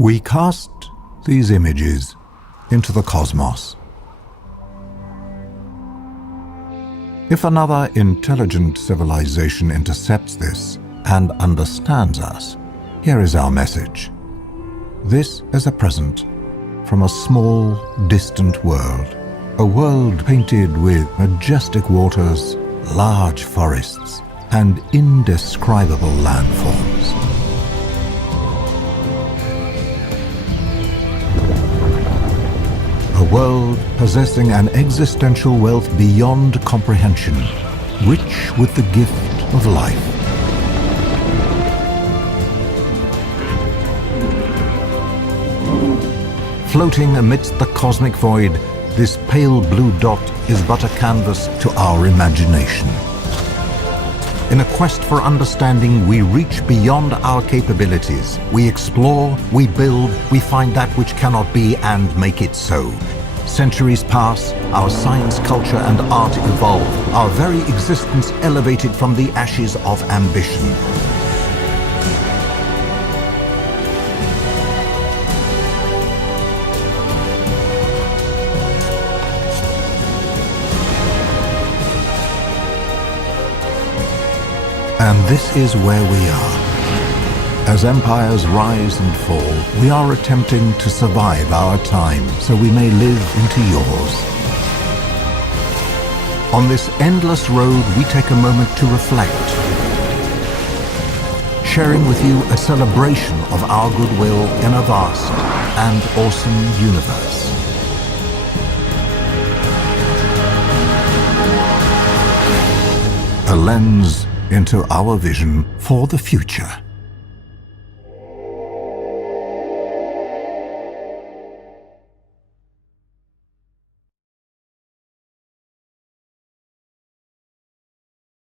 We cast these images into the cosmos. If another intelligent civilization intercepts this and understands us, here is our message. This is a present from a small, distant world. A world painted with majestic waters, large forests, and indescribable landforms. A world possessing an existential wealth beyond comprehension, rich with the gift of life. Floating amidst the cosmic void, this pale blue dot is but a canvas to our imagination. In a quest for understanding, we reach beyond our capabilities. We explore, we build, we find that which cannot be and make it so. Centuries pass, our science, culture, and art evolve, our very existence elevated from the ashes of ambition. And this is where we are. As empires rise and fall, we are attempting to survive our time so we may live into yours. On this endless road, we take a moment to reflect, sharing with you a celebration of our goodwill in a vast and awesome universe. A lens into our vision for the future.